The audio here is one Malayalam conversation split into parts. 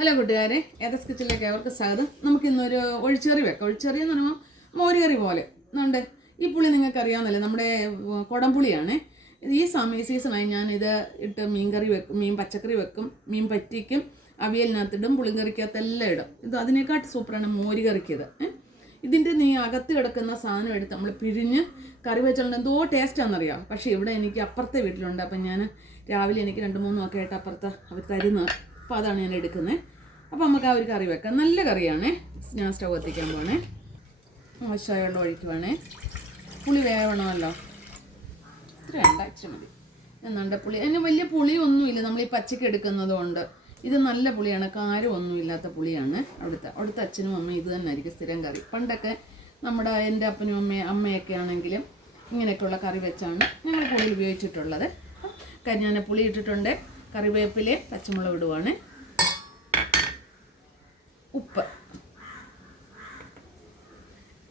ഹലോ കൂട്ടുകാരെ, ഏതസ് കിച്ചണിലേക്ക് അവർക്ക് സ്വാഗതം. നമുക്കിന്നൊരു ഒഴിച്ചെറി വെക്കാം. ഒഴിച്ചെറി എന്ന് പറയുമ്പോൾ മോരുകറി പോലെ ഉണ്ട്. ഈ പുളി നിങ്ങൾക്ക് അറിയാവുന്നല്ലേ, നമ്മുടെ കുടംപുളിയാണ്. ഈ സീസണായി ഞാനിത് ഇട്ട് മീൻകറി വെക്കും, മീൻ പച്ചക്കറി വെക്കും, മീൻ പറ്റിക്കും, അവിയലിനകത്തിടും, പുളിങ്കറിക്കകത്തെല്ലാം ഇടും. ഇത് അതിനേക്കാട്ട് സൂപ്പറാണ് മോരുകറിക്കത്. ഇതിൻ്റെ അകത്ത് കിടക്കുന്ന സാധനം എടുത്ത് നമ്മൾ പിഴിഞ്ഞ് കറി വെച്ചാൽ എന്തോ ടേസ്റ്റാണെന്നറിയാം. പക്ഷേ ഇവിടെ എനിക്ക് അപ്പുറത്തെ വീട്ടിലുണ്ട്. അപ്പം ഞാൻ രാവിലെ എനിക്ക് 2-3 ഒക്കെ ആയിട്ട് അപ്പുറത്ത് അവർ തരുന്ന, അപ്പോൾ അതാണ് ഞാൻ എടുക്കുന്നത്. അപ്പോൾ നമുക്ക് ആ ഒരു കറി വെക്കാം. നല്ല കറിയാണേ. ഞാൻ സ്റ്റൗ എത്തിക്കാൻ പോണേ. ആവശ്യമായ വെള്ളം ഒഴിക്കുവാണേ. പുളി വേവണമല്ലോ. ഇത്ര വേണ്ട, ഇച്ചിരി മതി. എന്നുണ്ട് പുളി. അതിന് വലിയ പുളിയൊന്നുമില്ല, നമ്മൾ ഈ പച്ചക്ക് എടുക്കുന്നത് കൊണ്ട്. ഇത് നല്ല പുളിയാണ്, കാരമൊന്നുമില്ലാത്ത പുളിയാണ്. അവിടുത്തെ അച്ഛനും അമ്മയും ഇത് തന്നെ ആയിരിക്കും സ്ഥിരം കറി. പണ്ടൊക്കെ എൻ്റെ അപ്പനും അമ്മയൊക്കെ ആണെങ്കിലും ഇങ്ങനെയൊക്കെയുള്ള കറി വെച്ചാണ് ഞങ്ങൾ പുളി ഉപയോഗിച്ചിട്ടുള്ളത്. ഞാൻ പുളി ഇട്ടിട്ടുണ്ട്. കറിവേപ്പില, പച്ചമുളക് ഇടുവാണ്. ഉപ്പ്,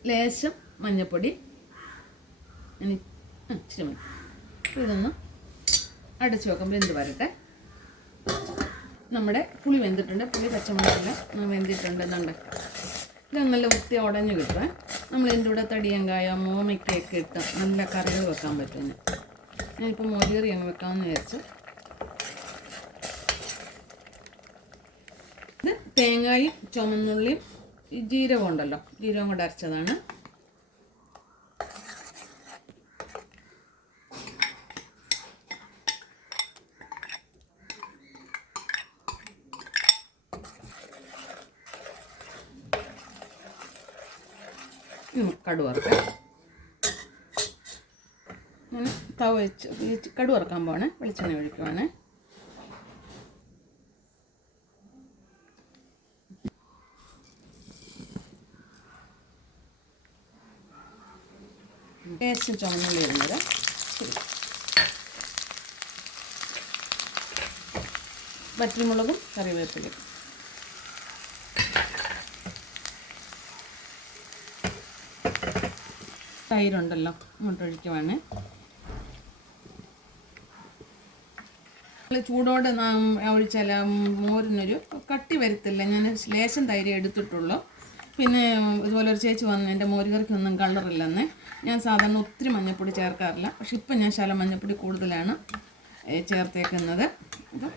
ലേശം മഞ്ഞൾപ്പൊടി, ഇച്ചിരി മതി. ഇതൊന്ന് അടച്ചു വെക്കുമ്പോൾ എന്ത് വരട്ടെ. നമ്മുടെ പുളി വെന്തിട്ടുണ്ട്. പുളി പച്ചമുളകെല്ലാം വെന്തിട്ടുണ്ട്. എന്നുണ്ട് ഇത് നല്ല വൃത്തി ഉടഞ്ഞു കിട്ടുക. നമ്മൾ ഇതിൻ്റെ കൂടെ തടിയങ്കായ, മോമയ്ക്കൊക്കെ ഇട്ട് നല്ല കറികൾ വെക്കാൻ പറ്റുന്നു. ഞാനിപ്പോൾ മോരുകറി അങ്ങ് വെക്കാമെന്ന് വിചാരിച്ചു. ഇത് തേങ്ങയും ചുമന്നുള്ളിയും ജീരകം ഉണ്ടല്ലോ, ജീരകം കൊണ്ട് അരച്ചതാണ്. കടുക് വറുക്കാം. തവ വെച്ച് കടുക് വറുക്കാൻ പോവാണ്. വെളിച്ചെണ്ണ ഒഴിക്കുവാണ്. ലേശം ചുമന്നുള്ളി ഇടുന്നത്. വറ്റൽമുളകും കറിവേപ്പിലയും. തൈരുണ്ടല്ലോ, ഇങ്ങോട്ടൊഴിക്കുവാണ്. ചൂടോടെ ഒഴിച്ചാൽ മോരിനൊരു കട്ടി വരത്തില്ല. ഞാൻ ലേശം തൈര് എടുത്തിട്ടുള്ളൂ. പിന്നെ ഇതുപോലെ ഒരു ചേച്ചി വന്ന് എൻ്റെ മോരുകറിക്കൊന്നും കളറില്ലെന്ന്. ഞാൻ സാധാരണ ഒത്തിരി മഞ്ഞൾപ്പൊടി ചേർക്കാറില്ല, പക്ഷെ ഇപ്പം ഞാൻ ശകലം മഞ്ഞൾപ്പൊടി കൂടുതലാണ് ചേർത്തേക്കുന്നത്. അപ്പം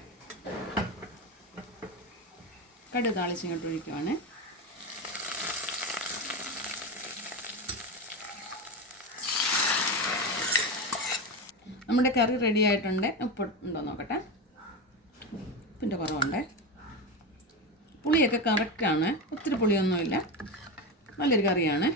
കടുക് താളിച്ചിങ്ങോട്ട് ഒഴിക്കുവാണ്. നമ്മുടെ കറി റെഡി ആയിട്ടുണ്ട്. ഉപ്പ് ഉണ്ടോ നോക്കട്ടെ. ഉപ്പിൻ്റെ കുറവുണ്ട്. പുളിയൊക്കെ കറക്റ്റാണ്, ഒത്തിരി പുളിയൊന്നുമില്ല. നല്ലൊരു കറിയാണ്.